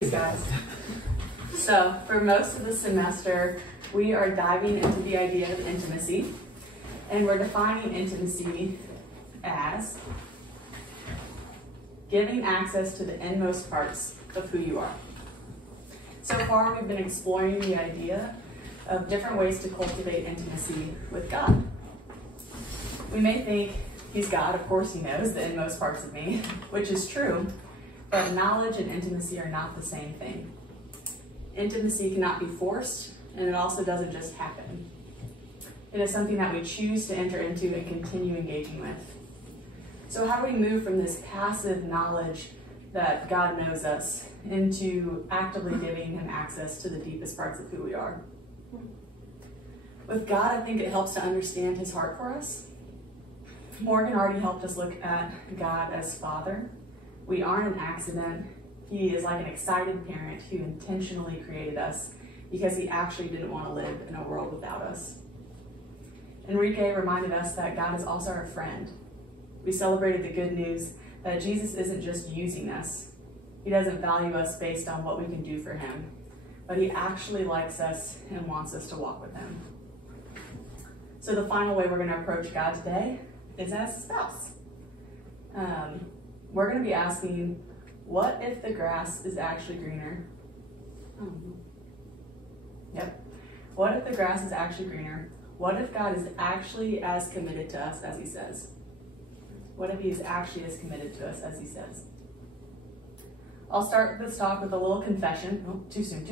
Guys. So for most of the semester, we are diving into the idea of intimacy, and we're defining intimacy as giving access to the inmost parts of who you are. So far, we've been exploring the idea of different ways to cultivate intimacy with God. We may think he's God, of course he knows the inmost parts of me, which is true. But knowledge and intimacy are not the same thing. Intimacy cannot be forced, and it also doesn't just happen. It is something that we choose to enter into and continue engaging with. So how do we move from this passive knowledge that God knows us into actively giving him access to the deepest parts of who we are? With God, I think it helps to understand his heart for us. Morgan already helped us look at God as Father. We aren't an accident. He is like an excited parent who intentionally created us because he actually didn't want to live in a world without us. Enrique reminded us that God is also our friend. We celebrated the good news that Jesus isn't just using us. He doesn't value us based on what we can do for him, but he actually likes us and wants us to walk with him. So the final way we're going to approach God today is as a spouse. We're going to be asking, what if the grass is actually greener? Yep. What if the grass is actually greener? What if God is actually as committed to us as he says? What if he is actually as committed to us as he says? I'll start this talk with a little confession. Oh, too soon.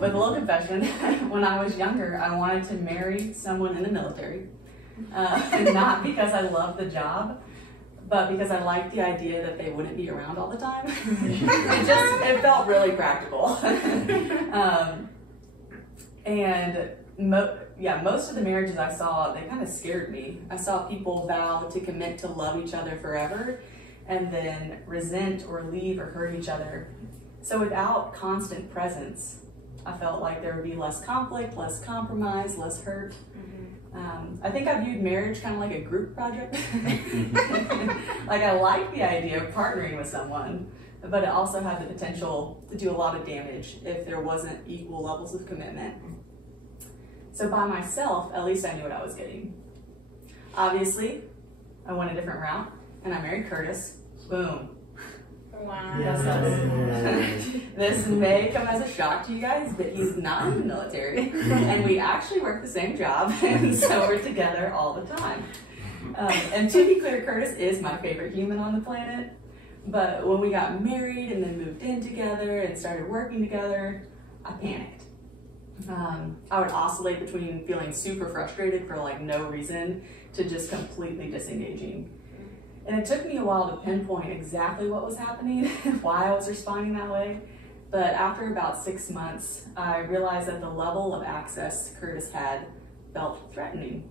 With a little confession. When I was younger, I wanted to marry someone in the military. Not because I loved the job, but because I liked the idea that they wouldn't be around all the time. It felt really practical. Most of the marriages I saw, they kind of scared me. I saw people vow to commit to love each other forever and then resent or leave or hurt each other. So without constant presence, I felt like there would be less conflict, less compromise, less hurt. I think I viewed marriage kind of like a group project. Like I liked the idea of partnering with someone, but it also had the potential to do a lot of damage if there wasn't equal levels of commitment. So by myself, at least I knew what I was getting. Obviously, I went a different route, and I married Curtis. Boom. Wow. Yes. This may come as a shock to you guys, but he's not in the military, and we actually work the same job, and so we're together all the time. And to be clear, Curtis is my favorite human on the planet, but when we got married and then moved in together and started working together, I panicked. I would oscillate between feeling super frustrated for like no reason to just completely disengaging. And it took me a while to pinpoint exactly what was happening, why I was responding that way. But after about 6 months, I realized that the level of access Curtis had felt threatening.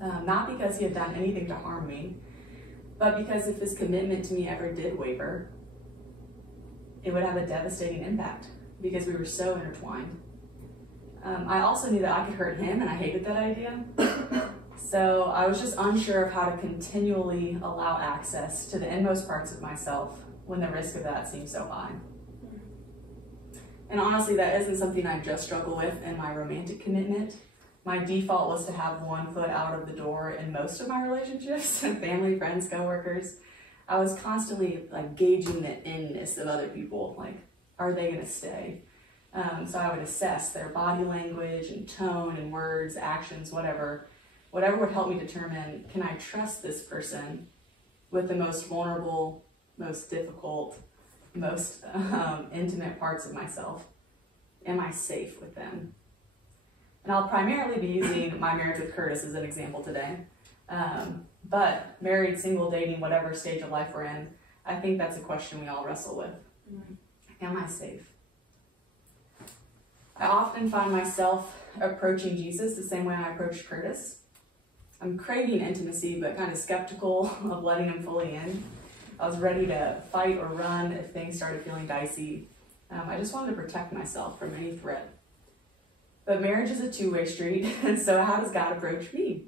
Not because he had done anything to harm me, but because if his commitment to me ever did waver, it would have a devastating impact because we were so intertwined. I also knew that I could hurt him, and I hated that idea. So I was just unsure of how to continually allow access to the inmost parts of myself when the risk of that seemed so high. And honestly, that isn't something I just struggle with in my romantic commitment. My default was to have one foot out of the door in most of my relationships, family, friends, coworkers. I was constantly like gauging the inness of other people, like, are they gonna stay? So I would assess their body language and tone and words, actions, whatever would help me determine, can I trust this person with the most vulnerable, most difficult, most intimate parts of myself? Am I safe with them? And I'll primarily be using my marriage with Curtis as an example today. But married, single, dating, whatever stage of life we're in, I think that's a question we all wrestle with. Am I safe? I often find myself approaching Jesus the same way I approached Curtis. I'm craving intimacy, but kind of skeptical of letting him fully in. I was ready to fight or run if things started feeling dicey. I just wanted to protect myself from any threat. But marriage is a two-way street, and so how does God approach me?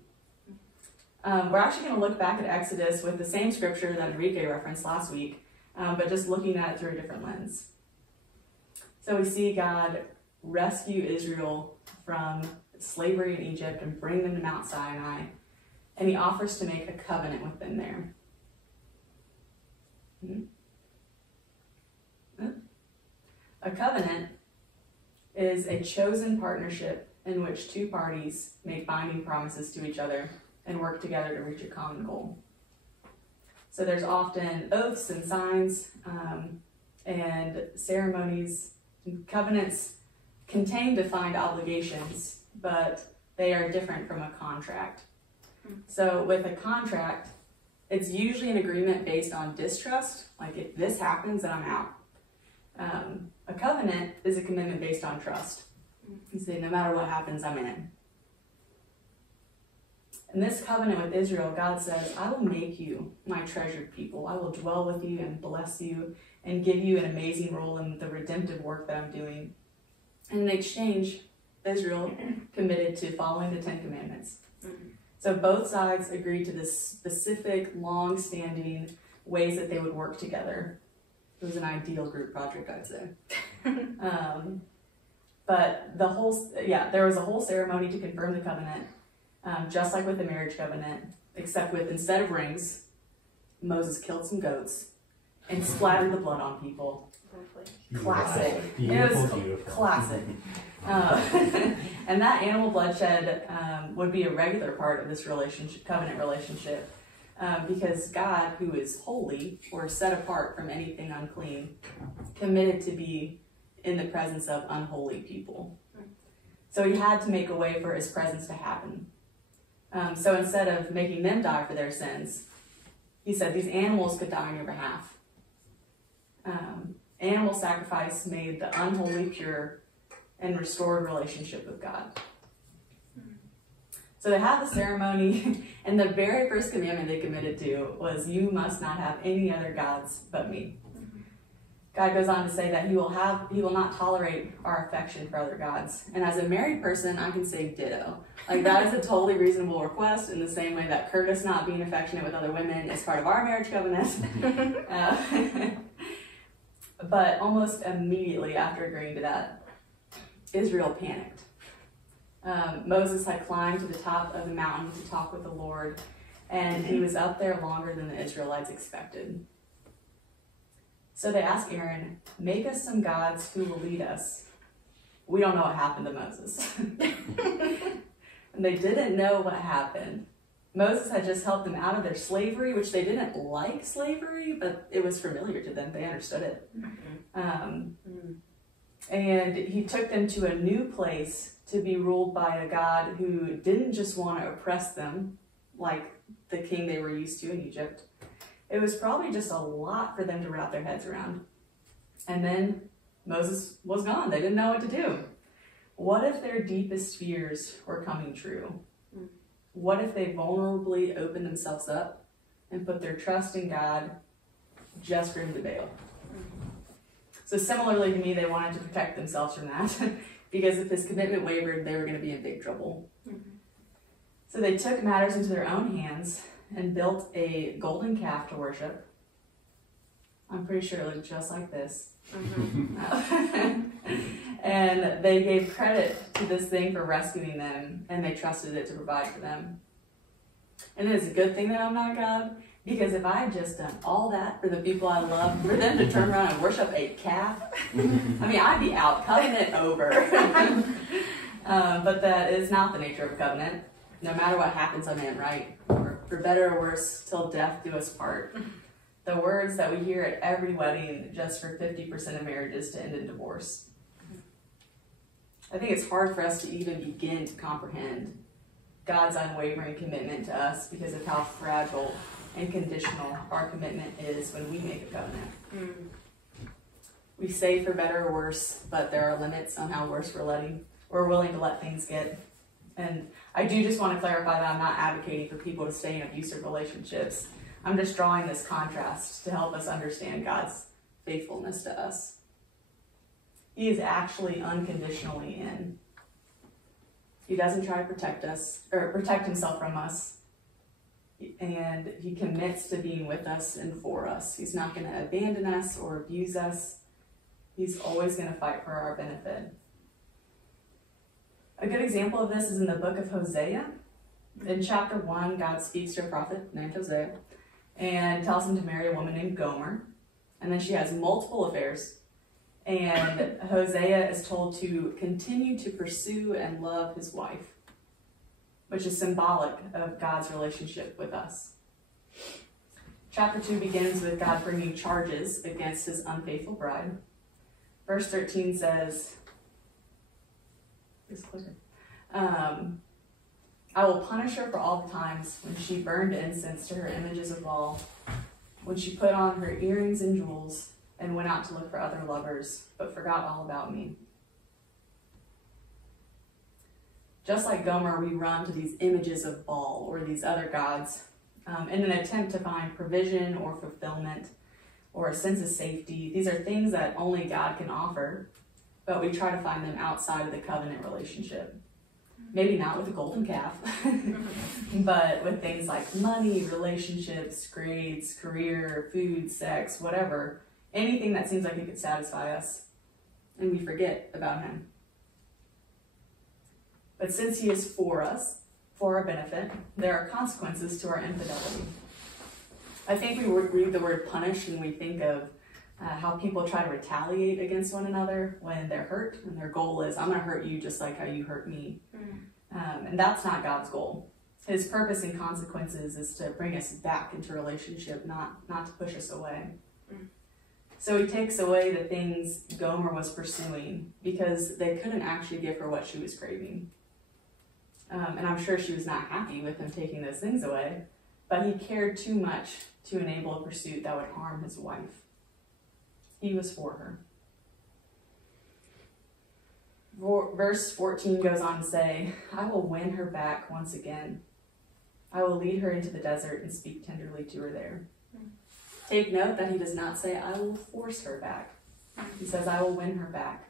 We're actually going to look back at Exodus with the same scripture that Enrique referenced last week, but just looking at it through a different lens. So we see God rescue Israel from slavery in Egypt and bring them to Mount Sinai, and he offers to make a covenant with them there. A covenant is a chosen partnership in which two parties make binding promises to each other and work together to reach a common goal. So there's often oaths and signs and ceremonies. Covenants contain defined obligations, but they are different from a contract. So with a contract, it's usually an agreement based on distrust, like if this happens, then I'm out. A covenant is a commitment based on trust. You say, no matter what happens, I'm in. In this covenant with Israel, God says, I will make you my treasured people. I will dwell with you and bless you and give you an amazing role in the redemptive work that I'm doing. And in exchange, Israel committed to following the Ten Commandments. So both sides agreed to this specific, long-standing ways that they would work together. It was an ideal group project, I'd say. But there was a whole ceremony to confirm the covenant, just like with the marriage covenant, except with, instead of rings, Moses killed some goats and splattered the blood on people. Classic. Beautiful. Classic. And that animal bloodshed would be a regular part of this covenant relationship, because God, who is holy or set apart from anything unclean, committed to be in the presence of unholy people. So he had to make a way for his presence to happen. So instead of making them die for their sins, he said these animals could die on your behalf. Animal sacrifice made the unholy pure and restored relationship with God. So they had the ceremony, and the very first commandment they committed to was, you must not have any other gods but me. God goes on to say that he will not tolerate our affection for other gods. And as a married person, I can say ditto. Like, that is a totally reasonable request, in the same way that Curtis not being affectionate with other women is part of our marriage covenant. But almost immediately after agreeing to that, Israel panicked. Moses had climbed to the top of the mountain to talk with the Lord, and he was up there longer than the Israelites expected. So they asked Aaron, make us some gods who will lead us. We don't know what happened to Moses. And they didn't know what happened. Moses had just helped them out of their slavery, which they didn't like slavery, but it was familiar to them. They understood it. And he took them to a new place to be ruled by a God who didn't just want to oppress them like the king they were used to in Egypt. It was probably just a lot for them to wrap their heads around. And then Moses was gone. They didn't know what to do. What if their deepest fears were coming true? What if they vulnerably opened themselves up and put their trust in God just for him to bail? So similarly to me, they wanted to protect themselves from that, because if his commitment wavered, they were going to be in big trouble. So they took matters into their own hands and built a golden calf to worship. I'm pretty sure it looked just like this. And they gave credit to this thing for rescuing them, and they trusted it to provide for them. And it's a good thing that I'm not God, because if I had just done all that for the people I love, for them to turn around and worship a calf, I mean, I'd be out, covenant over. But that is not the nature of a covenant. No matter what happens, I'm in, right? For better or worse, till death do us part. The words that we hear at every wedding, just for 50% of marriages to end in divorce. I think it's hard for us to even begin to comprehend God's unwavering commitment to us because of how fragile and conditional our commitment is when we make a covenant. We say for better or worse, but there are limits on how worse we're willing to let things get. And I do just want to clarify that I'm not advocating for people to stay in abusive relationships. I'm just drawing this contrast to help us understand God's faithfulness to us. He is actually unconditionally in. He doesn't try to protect us or protect himself from us. And he commits to being with us and for us. He's not going to abandon us or abuse us. He's always going to fight for our benefit. A good example of this is in the book of Hosea. In chapter 1, God speaks to a prophet named Hosea and tells him to marry a woman named Gomer. And then she has multiple affairs. And Hosea is told to continue to pursue and love his wife, which is symbolic of God's relationship with us. Chapter 2 begins with God bringing charges against his unfaithful bride. Verse 13 says, I will punish her for all the times when she burned incense to her images of Baal, when she put on her earrings and jewels and went out to look for other lovers, but forgot all about me. Just like Gomer, we run to these images of Baal or these other gods in an attempt to find provision or fulfillment or a sense of safety. These are things that only God can offer, but we try to find them outside of the covenant relationship. Maybe not with a golden calf, but with things like money, relationships, grades, career, food, sex, whatever. Anything that seems like it could satisfy us, and we forget about him. But since he is for us, for our benefit, there are consequences to our infidelity. I think we read the word punish and we think of how people try to retaliate against one another when they're hurt, and their goal is, I'm going to hurt you just like how you hurt me. And that's not God's goal. His purpose and consequences is to bring us back into relationship, not to push us away. So he takes away the things Gomer was pursuing because they couldn't actually give her what she was craving. And I'm sure she was not happy with him taking those things away, but he cared too much to enable a pursuit that would harm his wife. He was for her. Verse 14 goes on to say, I will win her back once again. I will lead her into the desert and speak tenderly to her there. Take note that he does not say, I will force her back. He says, I will win her back.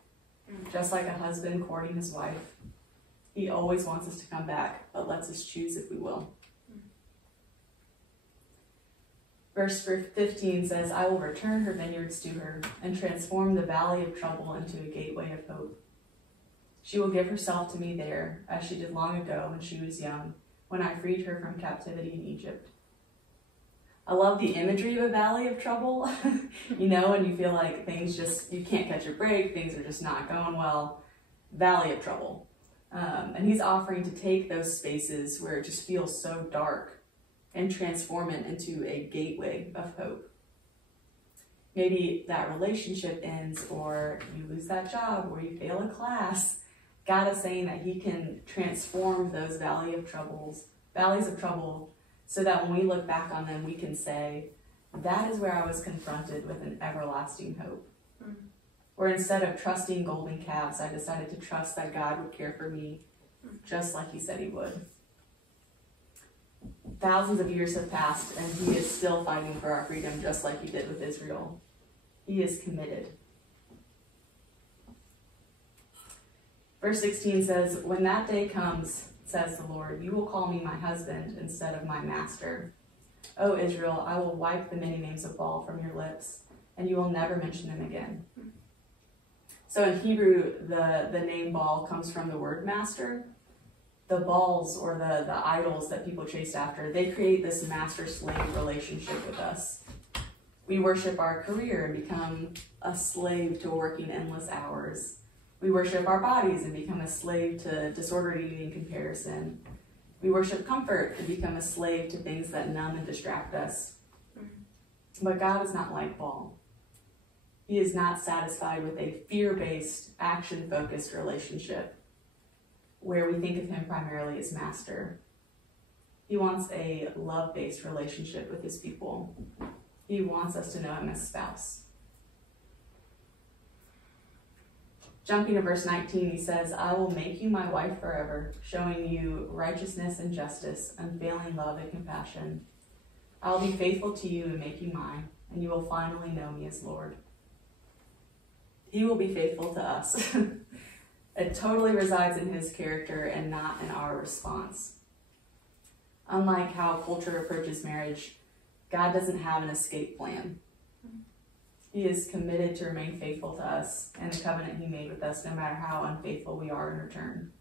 Just like a husband courting his wife, he always wants us to come back, but lets us choose if we will. Verse 15 says, I will return her vineyards to her and transform the valley of trouble into a gateway of hope. She will give herself to me there, as she did long ago when she was young, when I freed her from captivity in Egypt. I love the imagery of a valley of trouble, and you feel like things you can't catch a break, things are just not going well. Valley of trouble. And he's offering to take those spaces where it just feels so dark and transform it into a gateway of hope. Maybe that relationship ends, or you lose that job, or you fail a class. God is saying that he can transform those valleys of trouble, so that when we look back on them, we can say, that is where I was confronted with an everlasting hope. Where instead of trusting golden calves, I decided to trust that God would care for me just like he said he would. Thousands of years have passed, and he is still fighting for our freedom just like he did with Israel. He is committed. Verse 16 says, when that day comes, says the Lord, you will call me my husband instead of my master. O Israel, I will wipe the many names of Baal from your lips, and you will never mention them again. So in Hebrew, the name Baal comes from the word master. The Baals, or the idols that people chased after, they create this master-slave relationship with us. We worship our career and become a slave to working endless hours. We worship our bodies and become a slave to disordered eating comparison. We worship comfort and become a slave to things that numb and distract us. But God is not like Baal. He is not satisfied with a fear-based, action-focused relationship where we think of him primarily as master. He wants a love-based relationship with his people. He wants us to know him as spouse. Jumping to verse 19, he says, I will make you my wife forever, showing you righteousness and justice, unfailing love and compassion. I will be faithful to you and make you mine, and you will finally know me as Lord. He will be faithful to us. It totally resides in his character and not in our response. Unlike how culture approaches marriage, God doesn't have an escape plan. He is committed to remain faithful to us and the covenant he made with us, no matter how unfaithful we are in return.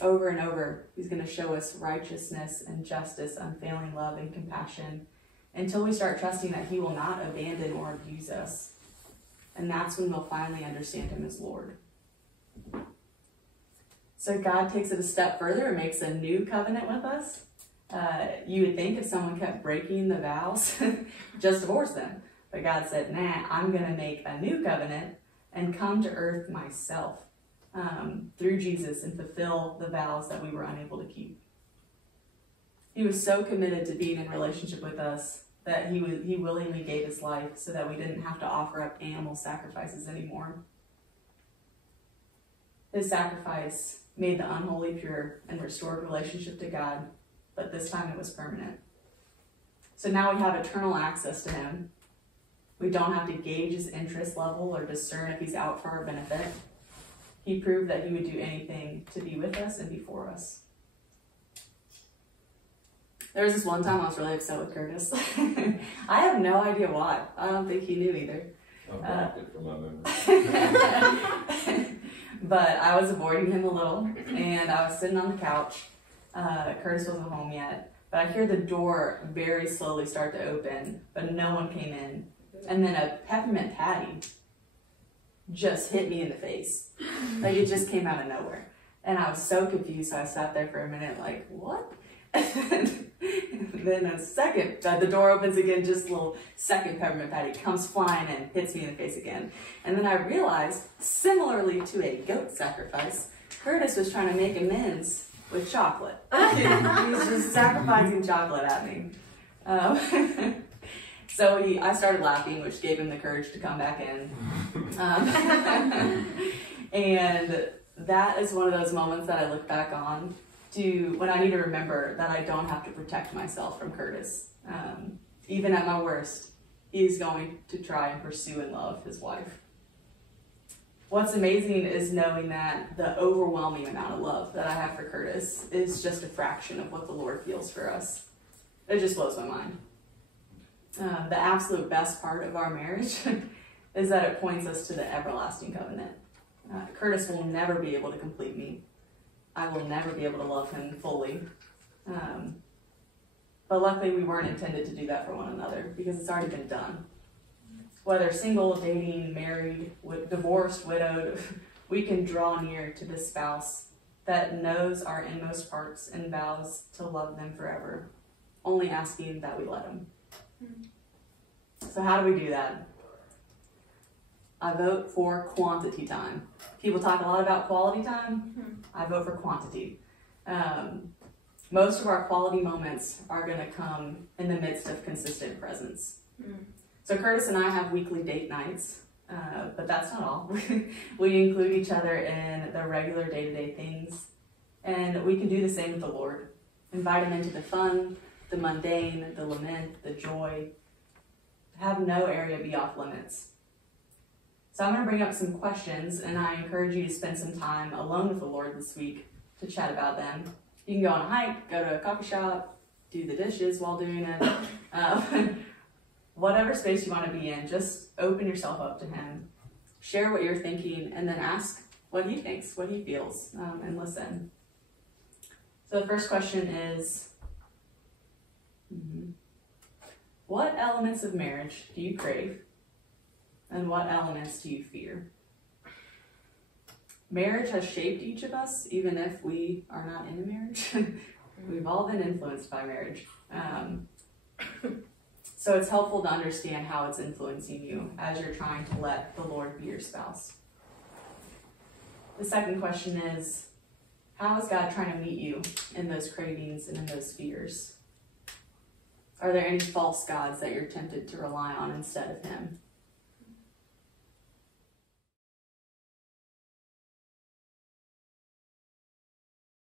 Over and over, he's going to show us righteousness and justice, unfailing love and compassion, until we start trusting that he will not abandon or abuse us. And that's when we'll finally understand him as Lord. So God takes it a step further and makes a new covenant with us. You would think if someone kept breaking the vows, just divorce them. But God said, nah, I'm going to make a new covenant and come to earth myself through Jesus and fulfill the vows that we were unable to keep. He was so committed to being in relationship with us that he willingly gave his life so that we didn't have to offer up animal sacrifices anymore. His sacrifice made the unholy pure and restored relationship to God, but this time it was permanent. So now we have eternal access to him. We don't have to gauge his interest level or discern if he's out for our benefit. He proved that he would do anything to be with us and be for us. There was this one time I was really upset with Curtis. I have no idea why. I don't think he knew either. I'll block it from my memory. But I was avoiding him a little, and I was sitting on the couch. Curtis wasn't home yet, but I hear the door very slowly start to open, but no one came in. And then a peppermint patty just hit me in the face. Like it just came out of nowhere. And I was so confused, so I sat there for a minute like, what? Then a second, the door opens again, just a little second peppermint patty comes flying and hits me in the face again. And then I realized, similarly to a goat sacrifice, Curtis was trying to make amends with chocolate. He's just sacrificing chocolate at me. So I started laughing, which gave him the courage to come back in. And that is one of those moments that I look back on when I need to remember that I don't have to protect myself from Curtis. Even at my worst, he's going to try and pursue and love his wife. What's amazing is knowing that the overwhelming amount of love that I have for Curtis is just a fraction of what the Lord feels for us. It just blows my mind. The absolute best part of our marriage is that it points us to the everlasting covenant. Curtis will never be able to complete me. I will never be able to love him fully. But luckily we weren't intended to do that for one another because it's already been done. Whether single, dating, married, divorced, widowed, we can draw near to this spouse that knows our inmost parts and vows to love them forever, only asking that we let him. So how do we do that? I vote for quantity time. People talk a lot about quality time. I vote for quantity. Most of our quality moments are going to come in the midst of consistent presence. So Curtis and I have weekly date nights, but that's not all. We include each other in the regular day-to-day things, and we can do the same with the Lord. Invite him into the fun, the mundane, the lament, the joy. Have no area be off limits. So I'm going to bring up some questions, and I encourage you to spend some time alone with the Lord this week to chat about them. You can go on a hike, go to a coffee shop, do the dishes while doing it. Whatever space you want to be in, just open yourself up to him. Share what you're thinking, and then ask what he thinks, what he feels, and listen. So the first question is, what elements of marriage do you crave? And what elements do you fear? Marriage has shaped each of us, even if we are not in a marriage. We've all been influenced by marriage. So it's helpful to understand how it's influencing you as you're trying to let the Lord be your spouse. The second question is, how is God trying to meet you in those cravings and in those fears? Are there any false gods that you're tempted to rely on instead of him?